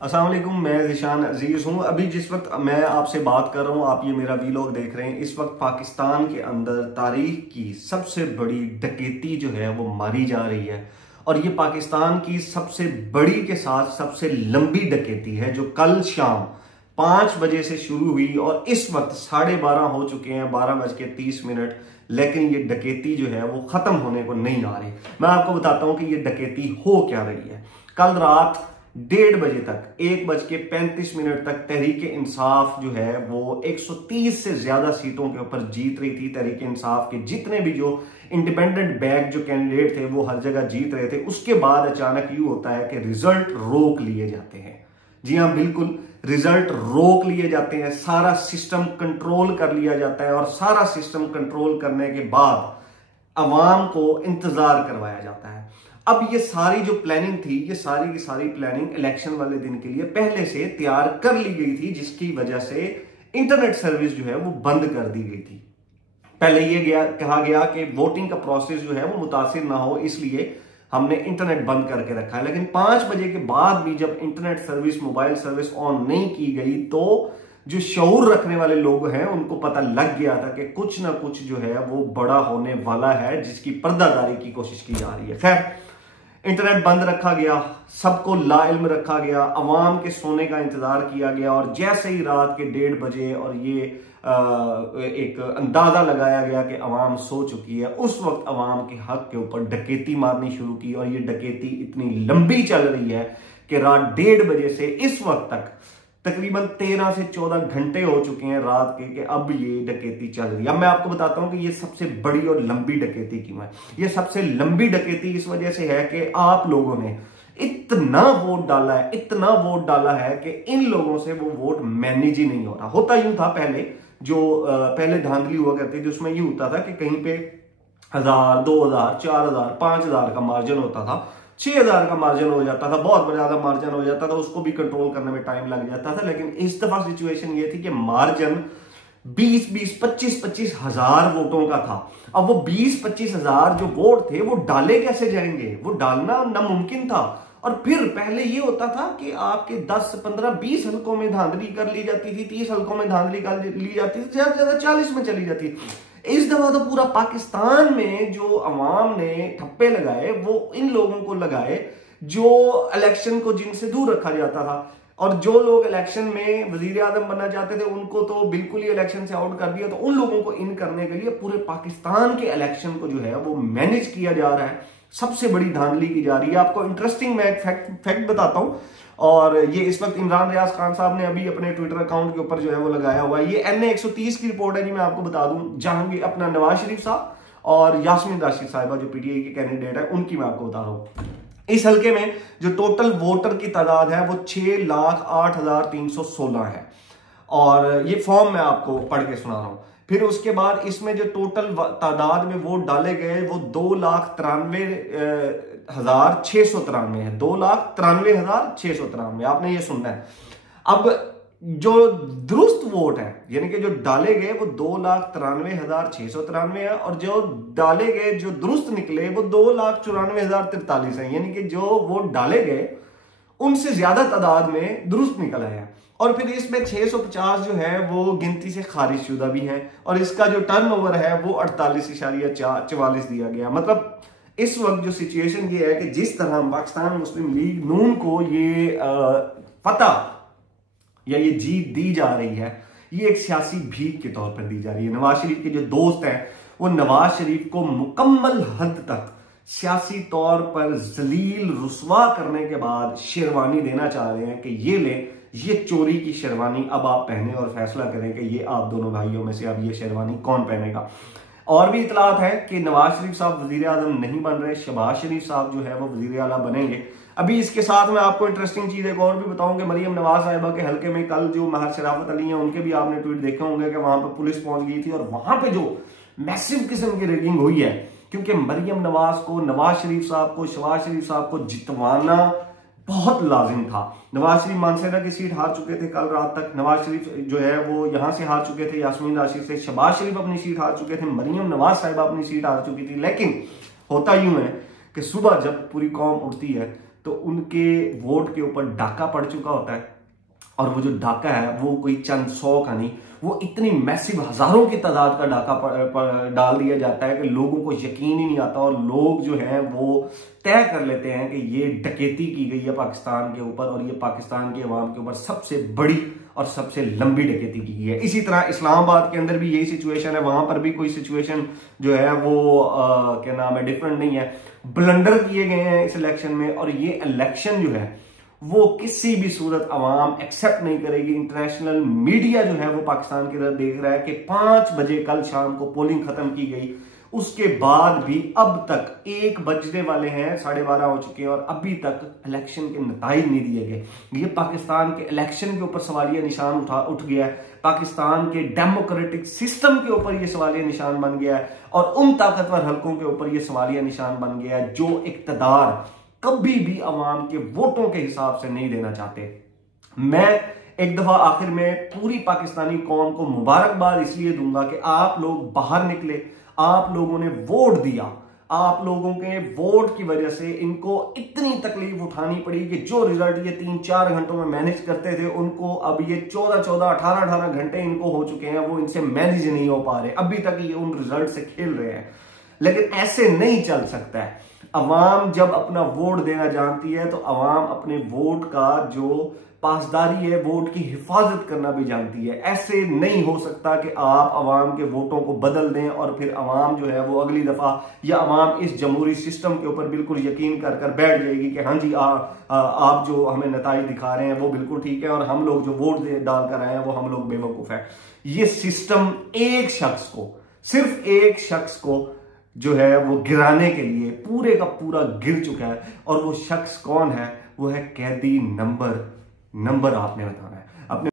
अस्सलाम वालेकुम, मैं ज़िशान अजीज़ हूँ। अभी जिस वक्त मैं आपसे बात कर रहा हूँ, आप ये मेरा वीलॉग देख रहे हैं। इस वक्त पाकिस्तान के अंदर तारीख की सबसे बड़ी डकैती जो है वो मारी जा रही है, और ये पाकिस्तान की सबसे बड़ी के साथ सबसे लंबी डकैती है, जो कल शाम 5 बजे से शुरू हुई और इस वक्त 12:30 हो चुके हैं, 12:30। लेकिन ये डकैती जो है वो खत्म होने को नहीं आ रही। मैं आपको बताता हूं कि ये डकैती हो क्या रही है। कल रात 1:30 बजे तक, 1:35 तक तहरीक इंसाफ जो है वो 130 से ज्यादा सीटों के ऊपर जीत रही थी। तहरीक इंसाफ के जितने भी जो इंडिपेंडेंट बैक जो कैंडिडेट थे वो हर जगह जीत रहे थे। उसके बाद अचानक यूं होता है कि रिजल्ट रोक लिए जाते हैं। जी हाँ, बिल्कुल, रिजल्ट रोक लिए जाते हैं, सारा सिस्टम कंट्रोल कर लिया जाता है, और सारा सिस्टम कंट्रोल करने के बाद अवाम को इंतजार करवाया जाता है। अब ये सारी जो प्लानिंग थी, ये सारी की सारी प्लानिंग इलेक्शन वाले दिन के लिए पहले से तैयार कर ली गई थी, जिसकी वजह से इंटरनेट सर्विस जो है वो बंद कर दी गई थी। पहले ये कहा गया कि वोटिंग का प्रोसेस जो है वो मुतासिर ना हो, इसलिए हमने इंटरनेट बंद करके रखा है। लेकिन 5 बजे के बाद भी जब internet service, mobile service on नहीं की गई, तो जो शऊर रखने वाले लोग हैं उनको पता लग गया था कि कुछ ना कुछ जो है वो बड़ा होने वाला है, जिसकी पर्दादारी की कोशिश की जा रही है। खैर, इंटरनेट बंद रखा गया, सबको लाइल्म रखा गया, अवाम के सोने का इंतजार किया गया, और जैसे ही रात के 1:30 बजे और ये एक अंदाजा लगाया गया कि अवाम सो चुकी है, उस वक्त अवाम के हक के ऊपर डकैती मारनी शुरू की। और ये डकैती इतनी लंबी चल रही है कि रात 1:30 बजे से इस वक्त तक तकरीबन 13 से 14 घंटे हो चुके हैं रात के, कि अब ये डकैती चल रही है। अब मैं आपको बताता हूं कि ये सबसे बड़ी और लंबी डकैती क्यों है। ये सबसे लंबी डकैती इस वजह से है कि आप लोगों ने इतना वोट डाला है, इतना वोट डाला है कि इन लोगों से वो वोट मैनेज ही नहीं हो रहा। होता यूं था पहले, जो पहले धांधली हुआ करती थी, उसमें ये होता था कि कहीं पे 1000, 2000, 4000, 5000 का मार्जिन होता था, 6000 का मार्जिन हो जाता था, बहुत ज्यादा मार्जिन हो जाता था, उसको भी कंट्रोल करने में टाइम लग जाता था। लेकिन इस दफा सिचुएशन ये थी कि मार्जिन 20-20, 25-25 हजार वोटों का था। अब वो 20-25 हजार जो वोट थे वो डाले कैसे जाएंगे, वो डालना नामुमकिन था। और फिर पहले ये होता था कि आपके 10, 15, 20 हलकों में धांधली कर ली जाती थी, 30 हलकों में धांधली कर ली जाती थी, ज्यादा से ज्यादा 40 में चली जाती थी। इस दफा तो पूरा पाकिस्तान में जो अवाम ने ठप्पे लगाए वो इन लोगों को लगाए जो इलेक्शन को जिनसे दूर रखा जाता था, और जो लोग इलेक्शन में वजीर आजम बनना चाहते थे उनको तो बिल्कुल ही इलेक्शन से आउट कर दिया। तो उन लोगों को इन करने के लिए पूरे पाकिस्तान के इलेक्शन को जो है वो मैनेज किया जा रहा है, सबसे बड़ी धांधली की जा रही है। आपको इंटरेस्टिंग मैं एक फैक्ट बताता हूं, और ये इस वक्त इमरान रियाज खान साहब ने अभी अपने ट्विटर अकाउंट के ऊपर जो है वो लगाया हुआ है। ये NA 130 की रिपोर्ट है जी। मैं आपको बता दूं, जहांगीर अपना नवाज शरीफ साहब और यास्मीन राशिद साहिबा जो PTI के कैंडिडेट है, उनकी मैं आपको बता रहा हूं। इस हल्के में जो टोटल वोटर की तादाद है वो 6,08,316 है, और ये फॉर्म मैं आपको पढ़ के सुना रहा हूं। फिर उसके बाद इसमें जो टोटल तादाद में वोट डाले गए वो 2,93,693 है। 2,93,693 आपने ये सुनना है। अब जो दुरुस्त वोट है, यानी कि जो डाले गए वो 2,93,693 है, और जो डाले गए जो दुरुस्त निकले वो 2,94,043 है। यानी कि जो वोट डाले गए उनसे ज्यादा तादाद में दुरुस्त निकल आया। और फिर इसमें 650 जो है वो गिनती से खारिज शुदा भी है, और इसका जो टर्नओवर है वो 48.44 दिया गया। मतलब इस वक्त जो सिचुएशन ये है कि जिस तरह पाकिस्तान मुस्लिम लीग नून को ये फतह या ये जीत दी जा रही है, ये एक सियासी भीख के तौर पर दी जा रही है। नवाज शरीफ के जो दोस्त हैं वो नवाज शरीफ को मुकम्मल हद तक सियासी तौर पर जलील रुसवा करने के बाद शेरवानी देना चाह रहे हैं कि ये ले, ये चोरी की शेरवानी अब आप पहने और फैसला करें कि ये आप दोनों भाइयों में से अब ये शेरवानी कौन पहनेगा। और भी इतलात है कि नवाज शरीफ साहब वजीर आजम नहीं बन रहे, शहबाज शरीफ साहब जो है वो वजीर आला बनेंगे। अभी इसके साथ में आपको इंटरेस्टिंग चीज एक और भी बताऊंगे। मरियम नवाज साहिबा के हल्के में कल जो महर शराफत अली हैं, उनके भी आपने ट्वीट देखे होंगे कि वहां पर पुलिस पहुंच गई थी, और वहां पे जो मैसिव किस्म की रैगिंग हुई है, क्योंकि मरियम नवाज को, नवाज शरीफ साहब को, शहबाज शरीफ साहब को जितवाना बहुत लाजिम था। नवाज शरीफ मानसेरा की सीट हार चुके थे कल रात तक, नवाज शरीफ जो है वो यहां से हार चुके थे यास्मीन राशिद से, शहबाज शरीफ अपनी सीट हार चुके थे, मरियम नवाज साहिबा अपनी सीट हार चुकी थी। लेकिन होता यूं है कि सुबह जब पूरी कौम उठती है तो तो उनके वोट के ऊपर डाका पड़ चुका होता है, और वो जो डाका है वो कोई चंद 100 का नहीं, वो इतनी मैसिव हजारों की तादाद का डाका डाल दिया जाता है कि लोगों को यकीन ही नहीं आता, और लोग जो हैं वो तय कर लेते हैं कि ये डकैती की गई है पाकिस्तान के ऊपर, और ये पाकिस्तान के अवाम के ऊपर सबसे बड़ी और सबसे लंबी डकैती की गई है। इसी तरह इस्लामाबाद के अंदर भी यही सिचुएशन है, वहां पर भी कोई सिचुएशन जो है वो क्या नाम है, डिफरेंट नहीं है। ब्लंडर किए गए हैं इस इलेक्शन में, और ये इलेक्शन जो है वो किसी भी सूरत अवाम एक्सेप्ट नहीं करेगी। इंटरनेशनल मीडिया जो है वो पाकिस्तान की तरफ देख रहा है कि 5 बजे कल शाम को पोलिंग खत्म की गई, उसके बाद भी अब तक 1 बजने वाले हैं, 12:30 हो चुके हैं, और अभी तक इलेक्शन के नतीजे नहीं दिए गए। ये पाकिस्तान के इलेक्शन के ऊपर सवालिया निशान उठ गया है, पाकिस्तान के डेमोक्रेटिक सिस्टम के ऊपर ये सवालिया निशान बन गया है, और उन ताकतवर हलकों के ऊपर ये सवालिया निशान बन गया है जो इक्तदार कभी भी अवाम के वोटों के हिसाब से नहीं देना चाहते। मैं एक दफा आखिर में पूरी पाकिस्तानी कौम को मुबारकबाद इसलिए दूंगा कि आप लोग बाहर निकले, आप लोगों ने वोट दिया, आप लोगों के वोट की वजह से इनको इतनी तकलीफ उठानी पड़ी कि जो रिजल्ट ये 3-4 घंटों में मैनेज करते थे, उनको अब ये 14-14, 18-18 घंटे इनको हो चुके हैं, वो इनसे मैनेज नहीं हो पा रहे। अभी तक ये उन रिजल्ट से खेल रहे हैं, लेकिन ऐसे नहीं चल सकता है। अवाम जब अपना वोट देना जानती है तो अवाम अपने वोट का जो पासदारी है, वोट की हिफाजत करना भी जानती है। ऐसे नहीं हो सकता कि आप अवाम के वोटों को बदल दें और फिर अवाम जो है वो अगली दफा, या अवाम इस जमहूरी सिस्टम के ऊपर बिल्कुल यकीन कर कर बैठ जाएगी कि हाँ जी आप जो हमें नताइज दिखा रहे हैं वो बिल्कुल ठीक है, और हम लोग जो वोट डाल कर आए हैं वो हम लोग बेवकूफ है। ये सिस्टम एक शख्स को, सिर्फ एक शख्स को जो है वो गिराने के लिए पूरे का पूरा गिर चुका है, और वो शख्स कौन है? वो है कैदी नंबर आपने बताना है। अपने